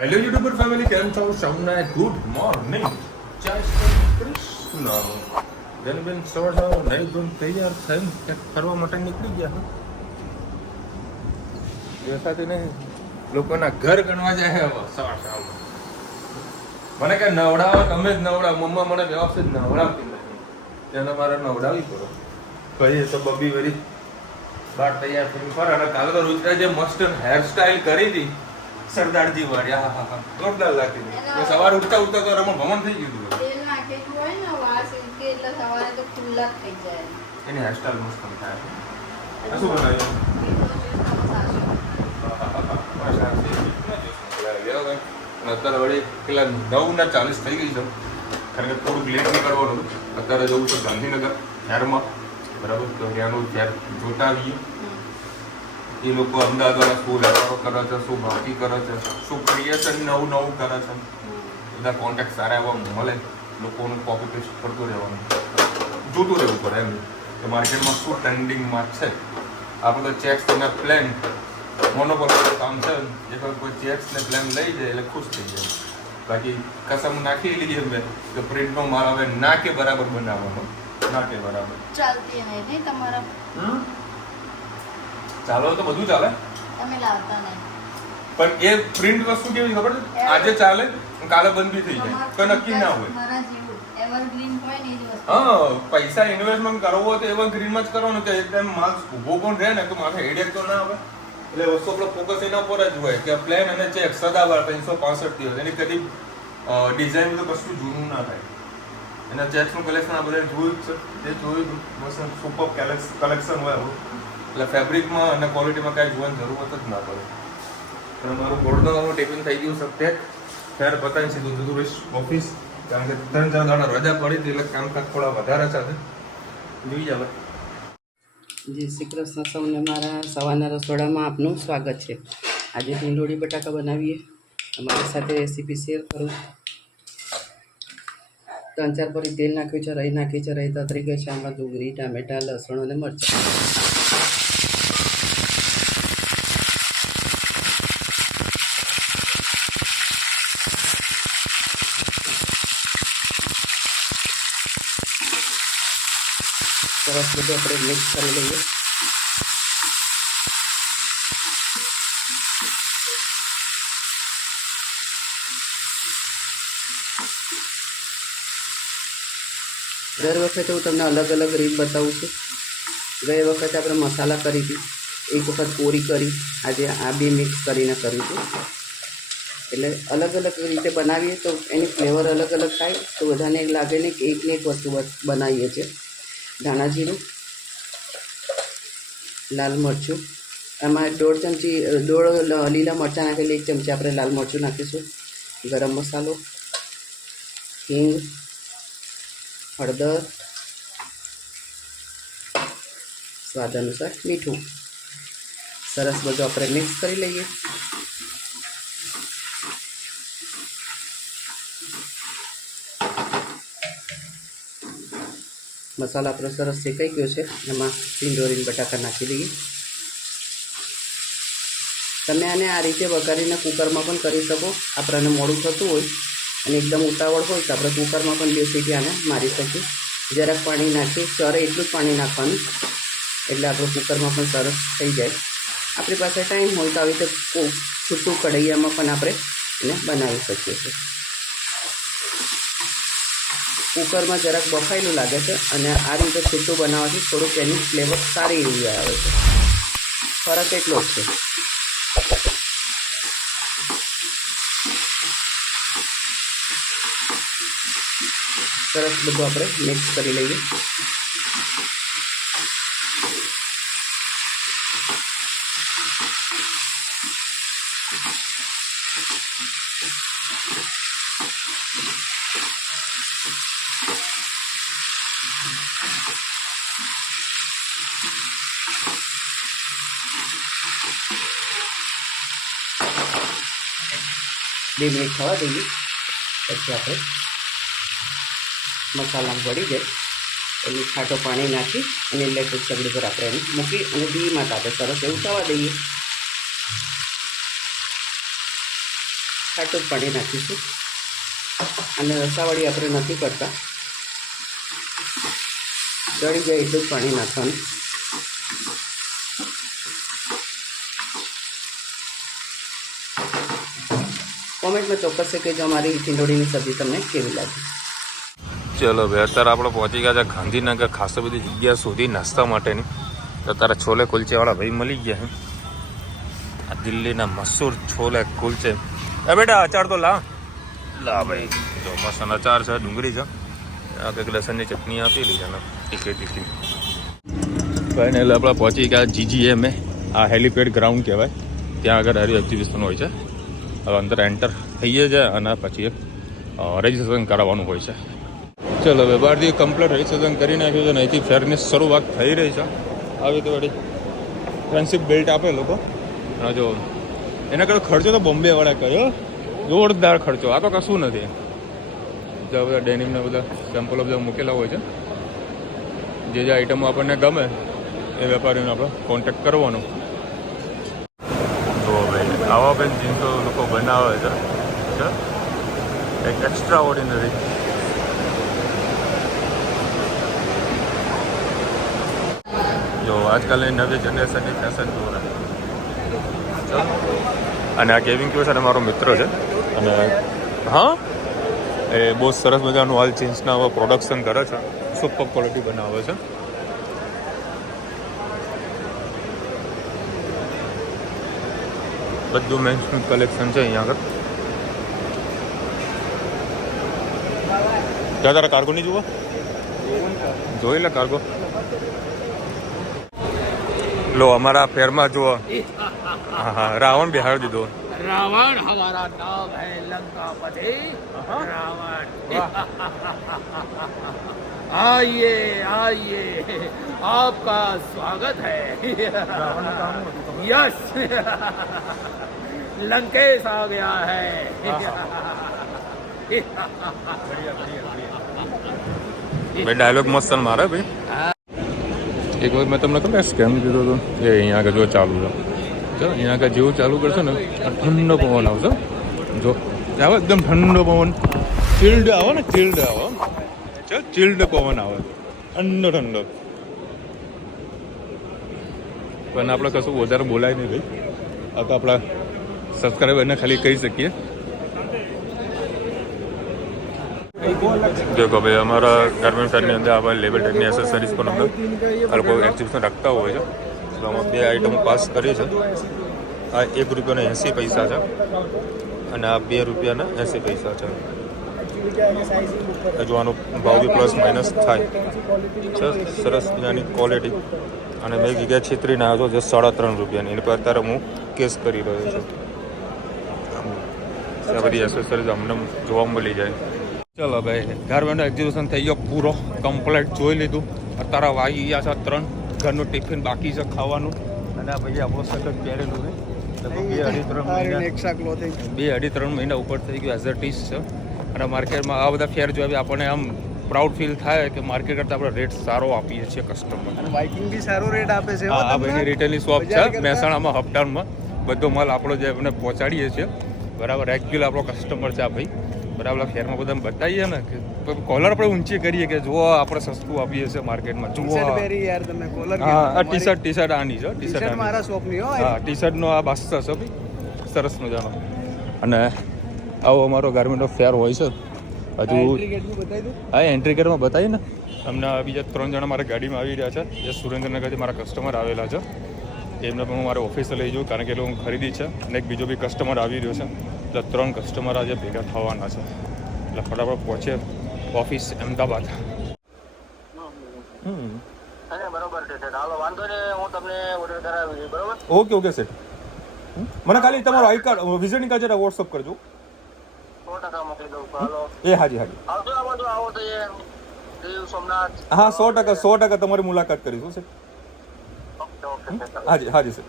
Hello YouTuber family, કેમ છો? સૌને ગુડ મોર્નિંગ. જય શ્રી કૃષ્ણ. બેન સવાર નહીં ધોઈને તૈયાર થઈને ક્યાંક ફરવા માટે નીકળી ગયા. દેખાતી નહીં, લોકોના ઘર ગણવા જાય હવે સવાર. મને કે નવડાવો, તમે જ નવડાવો. મમ્મા મને વ્યવસ્થિત નવડાવતી નથી, તેને મારે નવડાવી પડો. કહીએ તો બબી વરી બાર તૈયાર થઈને ફરે. અને કાલે તો રુદ્રાજે મસ્ત હેરસ્ટાઈલ કરી હતી સરદારજી વાળી. હા, જોરદાર લાગી હતી. સવાર ઉઠતા તો રમણ ભમણ થઈ ગયું હતું. તેલ નાખેલું હોય ને વાસ ઉઠે એટલે સવારે તો ખુલ્લા થઈ જાય. એની હેરસ્ટાઈલ મસ્ત થાય. શું બનાવ્યું? અત્યારે વળી પેલા 9:40 થઈ ગઈ છે, કારણ કે થોડુંક લેટ નીકળવાનું હતું. અત્યારે જવું છે ગાંધીનગર શહેરમાં, બરાબર? તો ત્યાંનું ફેર જોતા આવીએ. એ લોકો અમદાવાદવાળા શું વેપારો કરે છે, શું બાકી કરે છે, શું ક્રિએશન નવું કરે છે. બધા કોન્ટેક્ટ સારા એવા મળે, લોકોનું કોપી પેસ્ટ કરતું રહેવાનું, જોતું રહેવું પડે એમ કે માર્કેટમાં શું ટ્રેન્ડિંગમાં છે. આપણે તો ચેક્સ અને પ્લેન મોનોપોલીનું કામ છે. એક વાર કોઈ ચેક્સ ને પ્લેન લઈ જાય એટલે ખુશ થઈ જાય. બાકી કસમ નાખી લઈએ મેં તો પ્રિન્ટનો માલ હવે ના કે બરાબર બનાવવાનો, ના કે બરાબર ચાલતી નહીં તમારા. ચાલો તો બધું ચાલે, તમે લાવતા નહીં. પણ એ પ્રિન્ટ વસ્તુ કેવી ખબર છે? આજે ચાલે કાલે બંધ બી થઈ જાય, કોઈ નક્કી ના હોય. મારા જેવું એવરગ્રીન હોય ને એ જ વસ્તુ. હા, પૈસા ઇન્વેસ્ટમેન્ટ કરવો હોય તો એવરગ્રીનમાં જ કરવાનું. કે એકદમ માલ ઊભો પણ રહે ને તો માથે હેડેક તો ના આવે. એટલે વસ્તુ આપણો ફોકસ એના પર જ હોય કે પ્લેન અને ચેક સદાવાર 365 દિવસ. એની કદી ડિઝાઇન તો કશું જૂનું ના થાય. એના ચેક્સનું કલેક્શન આ બધા જોયું જ છે, તે જોયું બસ સુપર કલેક્શન હોય આપણું. એટલે ફેબ્રિકમાં અને ક્વોલિટીમાં કાંઈ જોવાની જરૂરત જ ના પડે. પણ મારું બોર્ડનું ટિફિન થઈ ગયું છે પેક. ફેર પતાવી સીધું જતું રહીશ ઓફિસ, કારણ કે 3-4 દાડા રજા પડી હતી એટલે કામકાજ થોડા વધારે છે. જોઈ જાવ. જય શ્રી કૃષ્ણ સૌને. મારા સવારના રસોડામાં આપનું સ્વાગત છે. આજે ઢીંડોળી બટાકા બનાવીએ. તમારી સાથે રેસીપી શેર કરું. 3-4 પરી તેલ નાખ્યું છે, રાઈ નાખી છે, રાઈ તતરી ગઈ છે. આમાં ડુંગળી, ટામેટાં, લસણ અને મરચાં. સરસ બધું આપણે મિક્સ કરી લઈએ. દર વખતે હું તમને અલગ અલગ રીત બતાવું છું. ગઈ વખતે આપણે મસાલા કરી હતી, એક વખત કોરી કરી, આજે આ બે મિક્સ કરીને કર્યું હતું. એટલે અલગ અલગ રીતે બનાવીએ તો એની ફ્લેવર અલગ અલગ થાય, તો બધાને લાગે ને કે એકને એક વસ્તુ બનાવીએ છીએ. ધાણા જીરું, લાલ મરચું, એમાં 1.5 ચમચી લીલા મરચાં નાખેલી, 1 ચમચી આપણે લાલ મરચું નાખીશું. ગરમ મસાલો, હિંગ, હળદર, સ્વાદ અનુસાર મીઠું. સરસ બધું આપણે મિક્સ કરી લઈએ. મસાલા આપણો સરસ શેકાઈ ગયો છે. એમાં ઢીંડોળી બટાકા નાખી દઈએ. તમે આને આ રીતે વઘારીને કુકરમાં પણ કરી શકો. આપણને મોડું થતું હોય અને એકદમ ઉતાવળ હોય તો આપણે કુકરમાં પણ 2 સીટી આને મારી શકીએ. જરાક પાણી નાખી, ચરે એટલું જ પાણી નાખવાનું, એટલે આપણું કુકરમાં પણ સરસ થઈ જાય. આપણી પાસે ટાઈમ હોય તો આવી રીતે છૂટું કઢૈયામાં પણ આપણે એને બનાવી શકીએ છીએ. કુકરમાં જરાક બફાયેલું લાગે છે અને આ રીતે છૂટું બનાવવાથી થોડુંક એની ફ્લેવર સારી એવી આવે છે. ફરક એટલો જ છે. સરસ બધું આપણે મિક્સ કરી લઈએ. બે મિનિટ થવા દઈએ, પછી આપણે મસાલા વળી જાય એટલે ખાટો પાણી નાખી અને ઇલેક્ટ્રિક સગડી પર આપણે એને મૂકી અને ધીમા તાપે સરસ એવું થવા દઈએ. ખાટું જ પાણી નાખીશું. અને રસાવાળી આપણે નથી કરતા, ચડી જાય એટલું જ પાણી નાખવાનું. કોમેન્ટમાં ચોક્કસ છે કે જો અમારી ટીંડોળીની સબ્જી તમને કેવી લાગી. ચલો ભાઈ, અત્યારે આપણે પહોંચી ગયા છે ગાંધીનગર. ખાસો બધી જગ્યા શોધી નાસ્તા માટેની. તો અત્યારે છોલે કુલચેવાળા ભાઈ મળી ગયા છે. આ દિલ્હીના મશહૂર છોલે કુલચે. એ બેટા અચાર તો લા ભાઈ. જો મસાનો અચાર છે, ડુંગળી છે, આ કંઈક લસણની ચટણી આપેલી છે ને તીખી. ભાઈને એટલે આપણે પહોંચી ગયા GGM. આ હેલિપેડ ગ્રાઉન્ડ કહેવાય. ત્યાં આગળ હારી એક્ઝિબિશન હોય છે. હવે અંદર એન્ટર થઈએ છે અને પછી રજીસ્ટ્રેશન કરાવવાનું હોય છે. ચલો હવે બહારથી કમ્પ્લીટ રજીસ્ટ્રેશન કરી નાખ્યું છે અને અહીંથી ફેરની શરૂઆત થઈ રહી છે. આવી તો વળી ફ્રેન્ડશિપ બેલ્ટ આપે લોકો. અને જો એના કરતો ખર્ચો તો બોમ્બેવાળા કર્યો, જોરદાર ખર્ચો. આ તો કશું નથી. બધા ડેનિમના બધા સેમ્પલો બધા મૂકેલા હોય છે. જે આઈટમો આપણને ગમે એ વેપારીઓને આપણે કોન્ટેક્ટ કરવાનો. તો ભાઈ આવા પણ જીન્સો લોકો બનાવે છે, એક એક્સ્ટ્રા ઓર્ડિનરી. જો આજકાલની નવી જનરેશનની ફેશન જોવે. અને આ કેવિંગ ક્યુ છે અને મારો મિત્ર છે. અને હા, એ બહુ સરસ મજાનું હાલ જીન્સના હવે પ્રોડક્શન કરે છે. સુપર ક્વોલિટી બનાવે છે. બધું મેન્સનું કલેક્શન છે અહીંયા આગળ. ક્યાં તારા કાર્ગો નહીં જુઓ? જોઈ લે કાર્ગો. લો અમારા ફેરમાં જુઓ. હા, રાવણ બિહાર દીધો. रावण हमारा नाम है लंकापति रावण आइए आइए आपका स्वागत है यस लंकेश आ गया है ભાઈ ડાયલોગ મસ્ત મારે ભાઈ. એક વખત મેં તમને ખબર સ્કેમ કીધો હતો એ અહીંયા આગળ જો ચાલુ છે. જો અહીંયા આગળ જેવું ચાલુ કરશો ને ઠંડો પવન આવશે. જો આવે એકદમ ઠંડો પવન, ચિલ્ડ આવો ને, ચિલ્ડ આવો. ચાલ ચિલ્ડ પવન આવે, ઠંડો ઠંડો. પણ આપણે કશું વધારે બોલાય નહીં ભાઈ. આ તો આપણા સબસ્ક્રાઈબરને ખાલી કહી શકીએ. देखो भाई हमारा गारमेंट साइड ની અંદર આપણે લેબલ ટેગની એસેસરીઝ પણ અંદર આ લોકો એક્ઝિબિશન રાખતા હોય છે. તો આમાં બે આઈટમ પાસ કરીએ છે. આ ₹1.80 છે અને આ ₹2.80 છે. જો આનો ભાવ બી પ્લસ માઇનસ થાય છે. સરસ મજાની ક્વોલિટી. અને મેં જગ્યાએ છેતરીને આવ્યો જે ₹3.5 એની પર અત્યારે હું કેસ કરી રહ્યો છું. આ બધી એસેસરીઝ અમને જોવા મળી જાય. ચલો ભાઈ, ગારમેન્ટ એક્ઝિબિશન થઈ ગયો પૂરો કમ્પ્લેટ. જોઈ લીધું. અત્યારે વાગી ગયા છે 3. ઘરનું ટિફિન બાકી છે ખાવાનું. અને આ ભાઈ આપણો સતત પહેરેલું છે. લગભગ 2-3 મહિના ઉપર થઈ ગયું એઝ અ ટીસ છે. અને માર્કેટમાં આ બધા ફેર જોયા આપણને આમ પ્રાઉડ ફીલ થાય કે માર્કેટ કરતાં આપણે રેટ સારો આપીએ છીએ કસ્ટમર. બાઇકિંગ બી સારો રેટ આપે છે. આ ભાઈની રિટેલની શોપ છે મહેસાણામાં હપટાઉનમાં. બધો માલ આપણો જે આપણે પહોંચાડીએ છીએ. બરાબર, રેગ્યુલર આપણો કસ્ટમર છે આ ભાઈ. બરાબર, ફેરમાં બધા બતાવીએ ને કે કોલર આપણે ઊંચી કરીએ કે જુઓ આપણે સસ્તું આપીએ છીએ માર્કેટમાં. જુઓ હા, ટી-શર્ટ આની છે. ટી-શર્ટ મારા શોપની હો. હા, ટી-શર્ટનો આ બાસ્તા છે ભાઈ, સરસ મજાનો. અને આવો અમારો ગારમેન્ટનો ફેર હોય છે. હજુ હા, એન્ટ્રી ગેટમાં બતાવી ને. અમને બીજા 3 જણા મારા ગાડીમાં આવી રહ્યા છે. એ સુરેન્દ્રનગરથી મારા કસ્ટમર આવેલા છે. એમને પણ હું મારે ઓફિસે લઈ જાઉં કારણ કે એ લોકો ખરીદી છે. અને એક બીજો બી કસ્ટમર આવી રહ્યો છે. એટલે 3 કસ્ટમર આજે ભેગા થવાના છે. એટલે ફટાફટ પહોંચે office Ahmedabad. Okay okay set. મને ખાલી તમારો આઈ કાર્ડ વિઝિટિંગ કાર્ડ જરા વોટ્સઅપ કરજો. 100% એ હાજી હાજી. હા 100% તમારી મુલાકાત કરીશું સર. હાજી હાજી સર.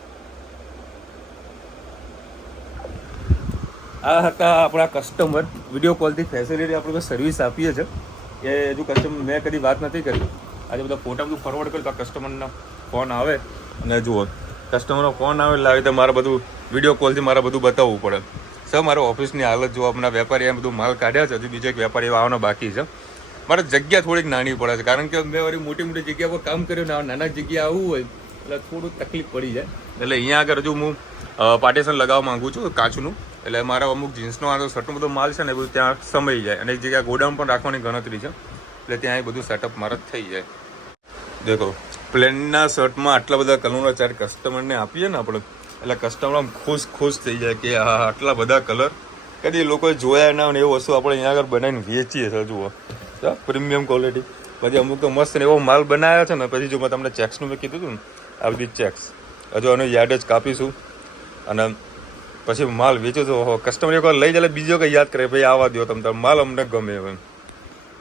આ હતા આપણા કસ્ટમર. વિડીયો કોલથી ફેસિલિટી આપણે સર્વિસ આપીએ છીએ. એ હજુ કસ્ટમર મેં કદી વાત નથી કરી. આજે બધા ફોટા બધું ફોરવર્ડ કર્યું તો કસ્ટમરના ફોન આવે અને જુઓ કસ્ટમરનો ફોન આવે એટલે આવી રીતે મારે બધું વિડીયો કોલથી મારે બધું બતાવવું પડે. સર મારો ઓફિસની હાલત જો આપણા વેપારીએ બધું માલ કાઢ્યા છે, હજુ બીજો એક વેપારી આવવાનો બાકી છે. મારે જગ્યા થોડીક નાની પડે છે, કારણ કે મેં વળી મોટી મોટી જગ્યા પર કામ કર્યું ને નાના જગ્યા આવવું હોય એટલે થોડું તકલીફ પડી જાય. એટલે અહીંયા આગળ હજુ હું પાર્ટીશન લગાવવા માંગુ છું કાચનું. એટલે મારા અમુક જીન્સનો આ શર્ટનો બધો માલ છે ને એ બધું ત્યાં સમાઈ જાય, અને એક જગ્યાએ ગોડાઉન પણ રાખવાની ગણતરી છે. એટલે ત્યાં એ બધું સેટઅપ મારે થઈ જાય. દેખો પ્લેનના શર્ટમાં આટલા બધા કલરના ચાર કસ્ટમરને આપીએ ને આપણે, એટલે કસ્ટમર આમ ખુશ થઈ જાય કે હા આટલા બધા કલર કદી લોકોએ જોયા ના હોય. એવું વસ્તુ આપણે અહીંયા આગળ બનાવીને વેચીએ છીએ. જુઓ પ્રીમિયમ ક્વોલિટી. પછી અમુક તો મસ્ત એવો માલ બનાવ્યા છે ને. પછી જો મેં તમને ચેક્સનું મેં કીધું હતું ને, આ બધી ચેક્સ હજુ આનો યાદ જ કાપીશું, અને પછી માલ વેચો તો કસ્ટમર એક વાર લઈ જાય બીજો કંઈ યાદ કરે ભાઈ આવા દો તમે માલ અમને ગમે એમ.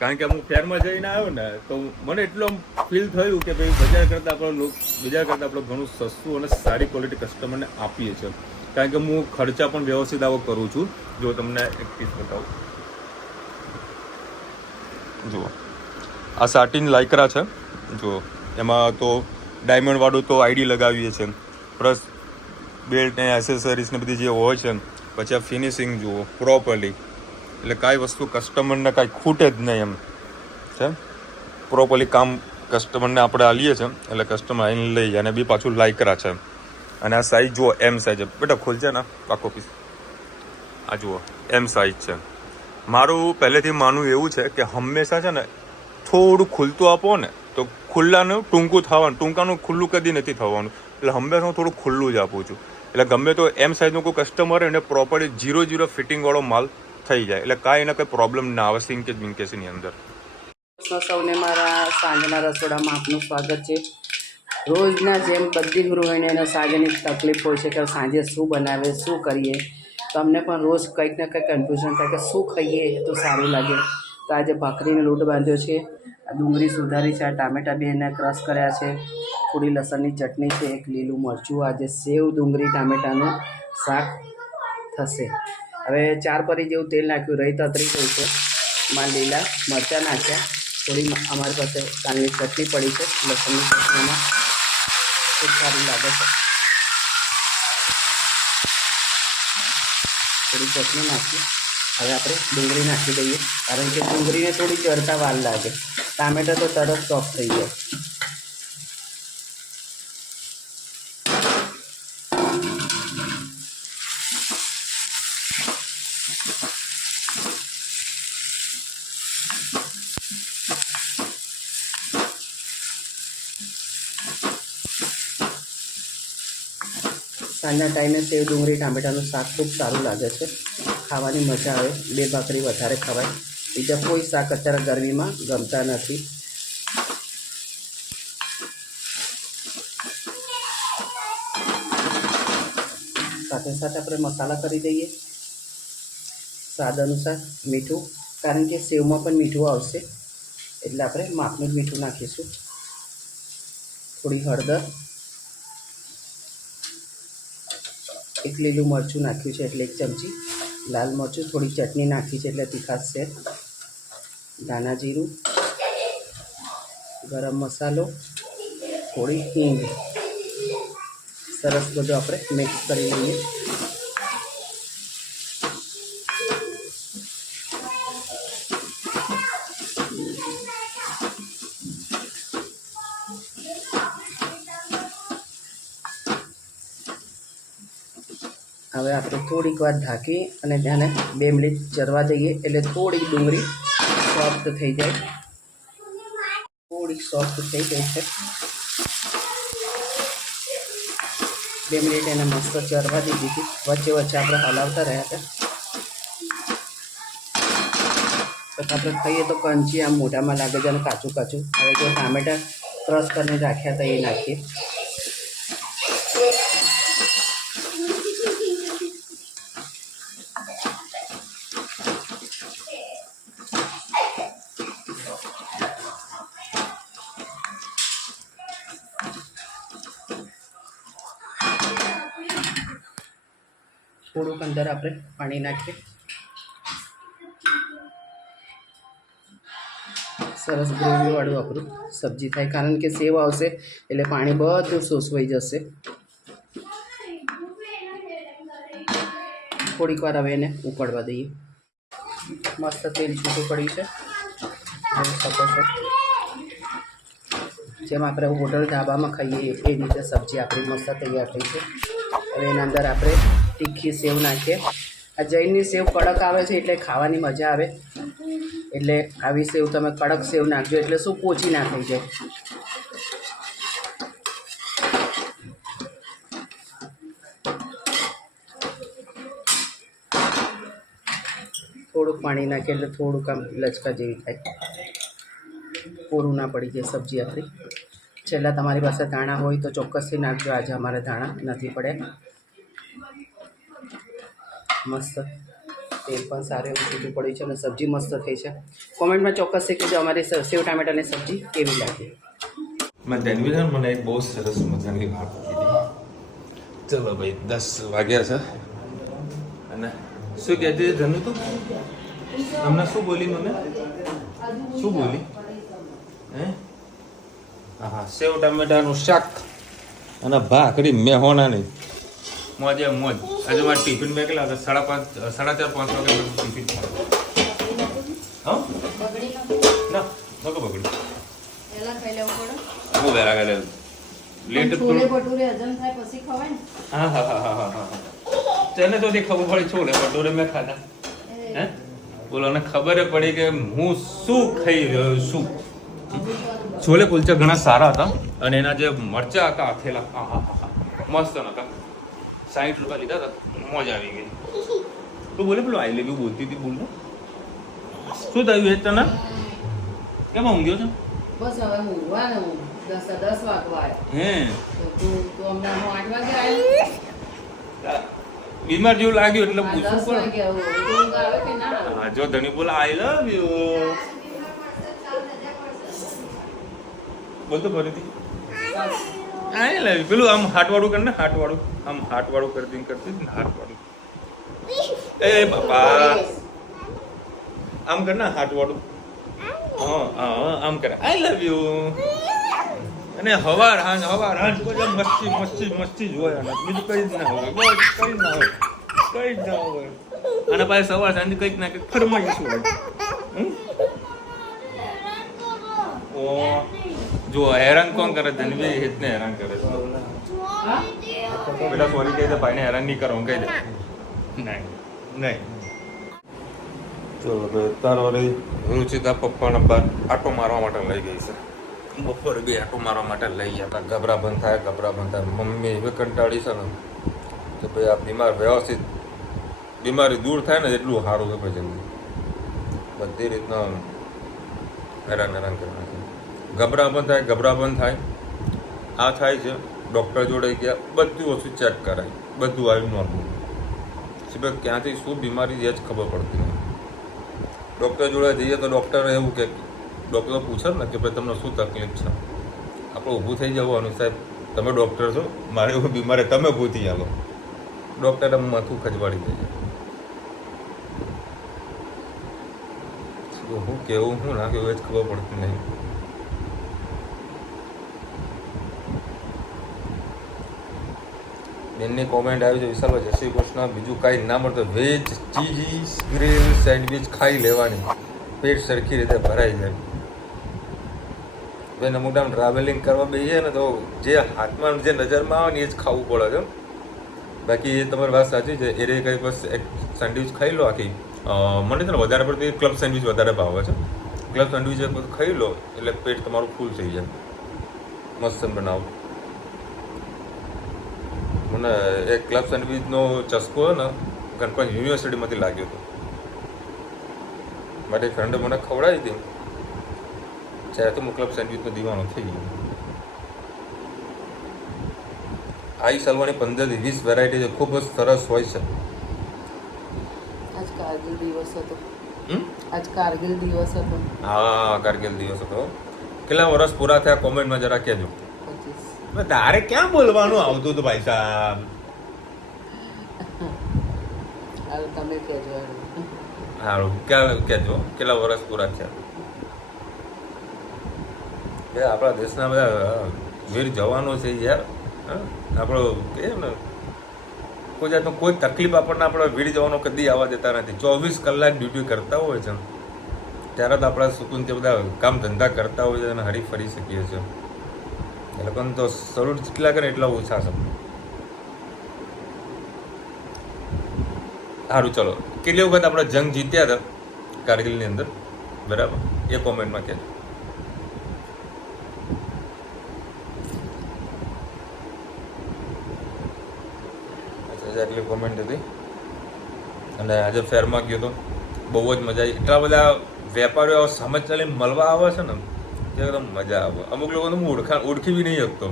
કારણ કે હું ફેરમાં જઈને આવ્યો ને તો મને એટલું ફીલ થયું કે ભાઈ બજાર કરતાં આપણે ઘણું સસ્તું અને સારી ક્વોલિટી કસ્ટમરને આપીએ છીએ. કારણ કે હું ખર્ચા પણ વ્યવસ્થિત આવો કરું છું. જો તમને એક પીસ બતાવું, જુઓ આ સાટીન લાઇક્રા છે. જુઓ એમાં તો ડાયમંડવાળું તો આઈડી લગાવીએ છીએ, પ્લસ બેલ્ટ ને એસેસરીઝ ને બધી જે હોય છે. પછી આ ફિનિશિંગ જુઓ પ્રોપરલી, એટલે કાંઈ વસ્તુ કસ્ટમરને કાંઈ ખૂટે જ નહીં એમ છે. પ્રોપરલી કામ કસ્ટમરને આપણે આલીએ છીએ એટલે કસ્ટમર આવીને લઈ જાય. અને બી પાછું લાઇક્રા છે. અને આ સાઇઝ જુઓ એમ સાઇઝ. બેટા ખોલશે ને પાકો પીસ. આ જુઓ એમ સાઇઝ છે. મારું પહેલેથી માનવું એવું છે કે હંમેશા છે ને થોડું ખુલતું આપો ને તો ખુલ્લાનું ટૂંકું થવાનું, ટૂંકાનું ખુલ્લું કદી નથી થવાનું. એટલે હંમેશા હું થોડું ખુલ્લું જ આપું છું. એટલે ગમે તો એમ સાઇઝનું કોઈ કસ્ટમર હોય એને પ્રોપરલી 0 ફિટિંગવાળો માલ થઈ જાય, એટલે કાંઈ એને કંઈ પ્રોબ્લેમ ના આવે સિંકેજ બિંકેજની અંદર. સૌને મારા સાંજના રસોડામાં આપનું સ્વાગત છે. રોજના જેમ બધી ગૃહિણીઓને સાંજની તકલીફ હોય છે કે સાંજે શું બનાવે, શું કરીએ. તો અમને પણ રોજ કંઈક ને કંઈક કન્ફ્યુઝન થાય કે શું ખાઈએ તો સારું લાગે. તો આજે ભાખરીનો લોટ બાંધ્યો છે, આ ડુંગળી સુધારી છે, આ ટામેટાં બે એને ક્રશ કર્યા છે, થોડી લસણની ચટણી છે, એક લીલું મરચું. આજે સેવ ડુંગળી ટામેટાનું શાક થશે. હવે 4 પરી જેવું તેલ નાખ્યું, રહી તતરી ગયું છે. માં લીલા મરચાં નાખ્યા, થોડી અમારી પાસે કાલની ચટણી પડી છે, લસણની ચટણીમાં ખૂબ સારી લાગે છે. થોડી ચટણી નાખી. હવે આપણે ડુંગળી નાખી દઈએ, કારણ કે ડુંગળીને થોડી ચડતા વાર લાગે. ટામેટાં તો તરત સોફ્ટ થઈ જાય. સાંજના ટાઈમે સેવ ડુંગળી ટામેટાનું શાક ખૂબ સારું લાગે છે, ખાવાની મજા આવે. 2 ભાખરી વધારે ખવાય. બીજા કોઈ શાક અત્યારે ગરમીમાં ગમતા નથી. સાથે સાથે આપણે મસાલા કરી દઈએ સ્વાદ અનુસાર. મીઠું, કારણ કે સેવમાં પણ મીઠું આવશે એટલે આપણે માપનું જ મીઠું નાખીશું. થોડી હળદર, એક લીલું મરચું નાખ્યું છે એટલે 1 ચમચી લાલ મરચું, થોડી ચટણી નાખી છે એટલે તીખાશ છે. ધાણા જીરું, ગરમ મસાલો, થોડી હિંગ. સરસ બધું આપણે મિક્સ કરી લઈએ. હવે આપણે થોડીક વાર ઢાંકી અને તેને 2 મિનિટ ચરવા દઈએ, એટલે થોડી ડુંગળી સોફ્ટ થઈ જાય. થોડી સોફ્ટ થઈ ગઈ છે. 2 મિનિટ એને મસ્ત ચરવા દીધી હતી. વચ્ચે વચ્ચે આપણે હલાવતા રહ્યા હતા. તો આપણે ખાઈએ તો કંચી આમ મોઢામાં લાગે છે અને કાચું કાચું. હવે જો ટામેટાં ક્રશ કરીને રાખ્યા હતા એ નાખીએ. થોડુંક અંદર આપણે પાણી નાખીએ. સરસ ગ્રેવીવાળું આપણું સબ્જી થાય, કારણ કે સેવ આવશે એટલે પાણી બધું શોષવાઈ જશે. થોડીક વાર હવે એને ઉકળવા દઈએ. મસ્ત તેલ છૂટું પડ્યું છે, જોઈ શકો છો. જેમ આપણે હોટલ ધાબામાં ખાઈએ એ રીતે સબ્જી આપણી મસ્ત તૈયાર થઈ છે. હવે એના અંદર આપણે તીખી સેવ નાખીએ. આ જૈનની સેવ કડક આવે છે એટલે ખાવાની મજા આવે. એટલે આવી સેવ તમે કડક સેવ નાખજો એટલે શું પોચી ના થઈ જાય. થોડુંક પાણી નાખીએ એટલે થોડુંક આમ લચકા જેવી થાય, પૂરું ના પડી જાય સબ્જી આપણી. છેલ્લા તમારી પાસે ધાણા હોય તો ચોક્કસથી નાખજો. આજે અમારે ધાણા નથી પડ્યા. મસ્ત તેલ પણ સારું એવું છૂટું પડ્યું છે અને સબ્જી મસ્ત થઈ છે. કોમેન્ટમાં ચોક્કસથી કહેજો અમારી સેવ ટામેટાની સબ્જી કેવી લાગી. મેં ધનવીર મને એક બહુ સરસ મજાની વાત કીધી. ચલો ભાઈ 10 વાગ્યા છે અને શું કહેતી ધનુ તું તમને શું બોલી? મને શું બોલી? હે? હા, સેવ ટામેટાનું શાક અને ભાખરી મેહોણાની મોજે મોજ. આજે મારે ટિફિન મેં કેટલા હતા? 4:30 5 વાગે ટિફિન હા ના નકો બગડ્યું. પહેલા ખાઈ લેવું પડે. બહુ વહેલા ખાઈ લેટ છોલે ભટુરે હજમ થાય પછી ખવાય ને. હા હા હા હા હા હા તેને તો ખબર પડી છોલે ભટુરે મેં ખાધા. હે બોલો ને ખબર પડી કે હું શું ખાઈ રહ્યો છું. છોલે કુલચા ઘણા સારા હતા અને એના જે મરચા હતા આખેલા હા હા હા મસ્ત હતા. 60 રૂપિયા લીધા હતા. મોજ આવી ગઈ. તું બોલે પેલું આઈ લવ યુ બોલતી હતી. બોલ શું થયું એ તને? કેમ ઊંઘ્યો છે? બસ હવે ઊંઘવા ને હું 10 વાગવા આવ્યો. હે તો હમણાં હું 8 વાગે આવ્યો. બીમાર જેવું લાગ્યું એટલે આ પૂછવું 10 વાગે આવું. ઊંઘ આવે કે ના આવે? હા જો ધણી બોલા આઈ લવ યુ બોલતો ફરીથી આઈ લવ યુ. પેલું આમ હાથવાળું કર ને હાથવાળું આમ હાથવાળું કરતી ને હાથવાળું. એ બાપા આમ કર ને હાથવાળું. હા હા આમ કરે આઈ લવ યુ. અને હવાર હાંજ બધા મસ્તી જ હોય. બીજું કઈ જ ના હોય. બસ કઈ ના હોય. કઈ જ ના હોય. અને પાછી સવાર સાંજે કંઈક ના કંઈક ફરમાઈશ હોય. ઓ જો હેરાન કોણ કરે? ધનવી હિતને હેરાન કરે છે. પેલા સોરી કહી દે ભાઈને હેરાન નહીં કરો કહી દે. નહીં ચલો ભાઈ તારો રુચિતા પપ્પાના બાર આટો મારવા માટે લઈ ગઈ છે. બપોરે બી આટો મારવા માટે લઈ ગયા હતા. ગભરા બંધ થાય. મમ્મી એવી કંટાળી છે ને કે ભાઈ આ બીમાર વ્યવસ્થિત બીમારી દૂર થાય ને એટલું સારું છે. પછી બધી રીતના હેરાન કરી નાખે. ગભરા બંધ થાય. આ થાય છે. ડૉક્ટર જોડે ગયા, બધી વસ્તુ ચેક કરાય, બધું આવ્યું નોર્મલ. સિવાય ક્યાંથી શું બીમારી છે જ ખબર પડતી નહીં. ડૉક્ટર જોડે જઈએ તો ડૉક્ટર એવું કે ડૉક્ટર પૂછે ને કે ભાઈ તમને શું તકલીફ છે. આપણે ઊભું થઈ જવાનું, સાહેબ તમે ડૉક્ટર છો, મારે એવું બીમારી તમે ઊભું થઈ આવો. ડૉક્ટરે માથું ખજવાડી દે. હું કેવું હું ના કેવું એ જ ખબર પડતી નહીં. બેનની કોમેન્ટ આવી છે વિશાલભાઈ જય શ્રી કૃષ્ણ. બીજું કાંઈ ના મળતું વેજ ચીઝ ગ્રીલ સેન્ડવિચ ખાઈ લેવાની, પેટ સરખી રીતે ભરાઈ જાય. બેન અમુક ટાઈમ ટ્રાવેલિંગ કરવા બેસીએ ને તો જે હાથમાં જે નજરમાં આવે ને એ જ ખાવું પડે છે. બાકી એ તમારી વાત સાચી છે. એ કંઈક બસ એક સેન્ડવિચ ખાઈ લો આખી. મને છે ને વધારે પડતી ક્લબ સેન્ડવિચ વધારે ભાવે છે. ક્લબ સેન્ડવિચ એક બધું ખાઈ લો એટલે પેટ તમારું ફૂલ થઈ જાય. મસ્ત બનાવો. મને એક ક્લબ સેન્ડવિચનો ચસ્કો ને ગણપત યુનિવર્સિટીમાંથી લાગ્યો હતો. મારી ફ્રેન્ડે મને ખવડાવી હતી ત્યારે તો હું ક્લબ સેન્ડવિચનો દીવાનો થઈ ગયો. આઈ સલવાની 15 થી 20 વેરાયટી છે. ખૂબ જ સરસ હોય છે. આજ કારગિલ દિવસ હતો. હા કારગિલ દિવસ હતો. કેટલા વર્ષ પૂરા થયા કોમેન્ટમાં જરા કહેજો. તારે ક્યાં બોલવાનું આવતું હતું ભાઈ સાહેબ? તમે કહેજો. સારું ક્યાં કહેજો કેટલા વર્ષ પૂરા થયા. આપણા દેશના બધા વીર જવાનો છે યાર. આપણો કે ને કોઈ જાતનો કોઈ તકલીફ આપણને આપણે વીડ જવાનો કદી આવવા દેતા નથી. 24 કલાક ડ્યુટી કરતા હોય છે ત્યારે તો આપણા સુકૂનથી બધા કામ ધંધા કરતા હોય છે અને હરી ફરી શકીએ છીએ. એ લોકોને તો સરુડ જેટલા કરે એટલા ઓછા છે. સારું, ચલો કેટલી વખત આપણે જંગ જીત્યા હતા કારગિલની અંદર, બરાબર? એ કોમેન્ટમાં કહેજો. આટલી કોમેન્ટ હતી. અને આજે ફેરમાં ગયો તો બહુ જ મજા આવી. એટલા બધા વેપારીઓ સમજ ચાલી મળવા આવે છે ને કે એકદમ મજા આવે. અમુક લોકો તો હું ઓળખી બી નહીં શકતો.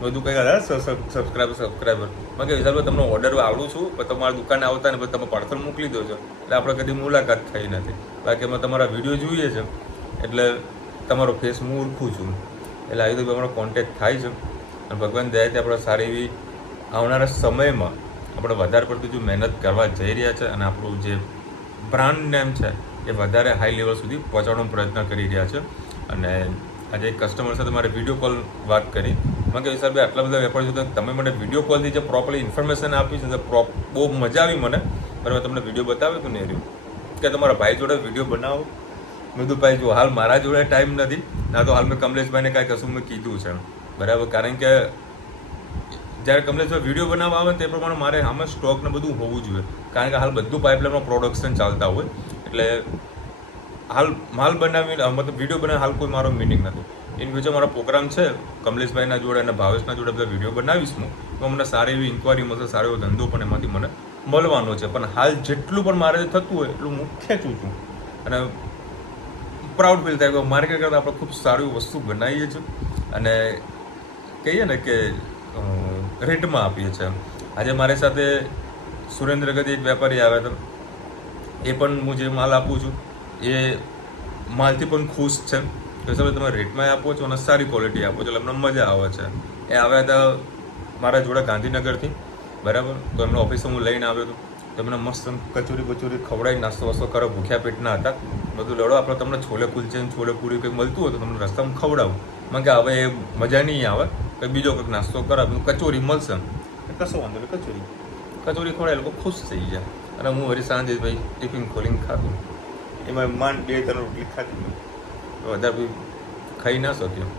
બધું કંઈ સબસ્ક્રાઈબર મેં કહ્યું વિશાલભાઈ તમને ઓર્ડર આવડું છું, પણ તમારા દુકાને આવતા ને પછી તમે પાર્સલ મોકલી દો છો એટલે આપણે કદી મુલાકાત થઈ નથી. બાકી અમે તમારા વિડીયો જોઈએ છે એટલે તમારો ફેસ હું ઓળખું છું. એટલે આવી રીતે અમારો કોન્ટેક્ટ થાય છે. અને ભગવાન દયાથી આપણે સારી એવી આવનારા સમયમાં આપણે વધારે પડતું જો મહેનત કરવા જઈ રહ્યા છે અને આપણું જે બ્રાન્ડ નેમ છે એ વધારે હાઈ લેવલ સુધી પહોંચાડવાનો પ્રયત્ન કરી રહ્યા છે. અને આજે એક કસ્ટમર સાથે મારે વિડીયો કોલ વાત કરી. મેં કહ્યું સાહેબ આટલા બધા વેપારી છો તમે મને વિડીયો કોલથી જે પ્રોપરલી ઇન્ફોર્મેશન આપી છે બહુ મજા આવી મને. પણ મેં તમને વિડીયો બતાવ્યો હતું ને રહ્યું કે તમારા ભાઈ જોડે વિડીયો બનાવો. મેં કીધું ભાઈ જો હાલ મારા જોડે ટાઈમ નથી, ના તો હાલ મેં કમલેશભાઈને કાંઈ કશું મેં કીધું છે, બરાબર? કારણ કે જ્યારે કમલેશભાઈ વિડીયો બનાવવા આવે તે પ્રમાણે મારે આમાં સ્ટોક ને બધું હોવું જોઈએ. કારણ કે હાલ બધું પાઇપલાઇનમાં પ્રોડક્શન ચાલતા હોય એટલે હાલ માલ બનાવીને મતલબ વિડીયો બનાવે હાલ કોઈ મારો મિનિંગ નથી. ઇન ફ્યુચર મારો પ્રોગ્રામ છે કમલેશભાઈના જોડે અને ભાવેશના જોડે બધા વિડીયો બનાવીશ હું, તો મને સારી એવી ઇન્કવાયરી મળશે, સારો એવો ધંધો પણ એમાંથી મને મળવાનો છે. પણ હાલ જેટલું પણ મારે થતું હોય એટલું હું ખેંચું છું અને પ્રાઉડ ફીલ થાય કે માર્કેટ કરતાં આપણે ખૂબ સારી વસ્તુ બનાવીએ છીએ અને કહીએ ને કે રેટમાં આપીએ છીએ. આજે મારી સાથે સુરેન્દ્રગઢ એક વેપારી આવ્યા હતા. એ પણ હું જે માલ આપું છું એ માલથી પણ ખુશ છે કે સાહેબ તમે રેટમાં આપો છો અને સારી ક્વોલિટી આપો છો એટલે એમને મજા આવે છે. એ આવ્યા હતા મારા જોડે ગાંધીનગરથી, બરાબર? તો એમનો ઓફિસે હું લઈને આવ્યો હતો. તો એમને મસ્ત કચોરી બચોરી ખવડાવી નાસ્તો વાસ્તો કરો, ભૂખ્યા પેટના હતા. બધું લડો આપણે તમને છોલે કુલચે છોલે પૂરી કંઈક મળતું હોય તો તમને રસ્તામાં ખવડાવું. મને કે હવે એ મજા નહીં આવે, કંઈક બીજો કંઈક નાસ્તો કરાવ, કચોરી મળશે કશો વાંધો નહીં. કચોરી ખવડાય લોકો ખુશ થઈ ગયા. અને હું વળી સાંજે ભાઈ ટિફિન ખોલીને ખાધું. એમાં માંડ 2-3 રોટલી ખાધી, વધારે ખાઈ ના શક્યો.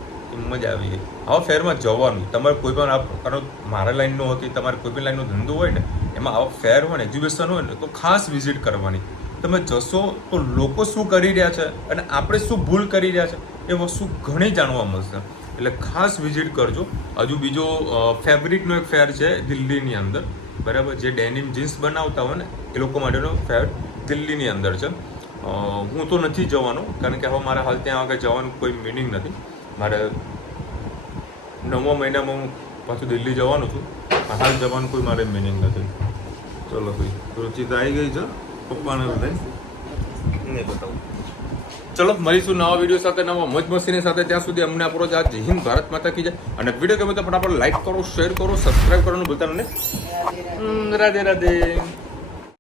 મજા આવી ગઈ. આવા ફેરમાં જવાનું. તમારે કોઈ પણ મારા લાઈનનો હોય કે તમારે કોઈ પણ લાઈનનો ધંધો હોય ને એમાં આવા ફેર હોય ને એજ્યુકેશન હોય ને તો ખાસ વિઝિટ કરવાની. તમે જશો તો લોકો શું કરી રહ્યા છે અને આપણે શું ભૂલ કરી રહ્યા છે એ વસ્તુ ઘણી જાણવા મળશે. એટલે ખાસ વિઝિટ કરજો. હજુ બીજો ફેબ્રિકનો એક ફેર છે દિલ્હીની અંદર, બરાબર? જે ડેનિમ જીન્સ બનાવતા હોય ને એ લોકો માટેનો ફેર દિલ્હીની અંદર છે. હું તો નથી જવાનો કારણ કે હવે મારે હાલ ત્યાં આગળ જવાનું કોઈ મિનિંગ નથી. મારે 9મા મહિનામાં હું પાછું દિલ્હી જવાનું છું. હાલ જવાનું કોઈ મારે મિનિંગ નથી. ચલો ભાઈ રુચિત આવી ગઈ છે પપ્પાને નહીં બતાવું. ચલો મળીશું નવા વિડીયો સાથે, નવા મોજ મસ્તીની સાથે. ત્યાં સુધી અમને આપણો જય હિન્દ, ભારત માતા કી જય. અને વિડીયો ગમે તો ફટાફટ લાઈક કરો, શેર કરો, સબસ્ક્રાઈબ કરવાનું ભૂલતા નહીં. રાધે રાધે.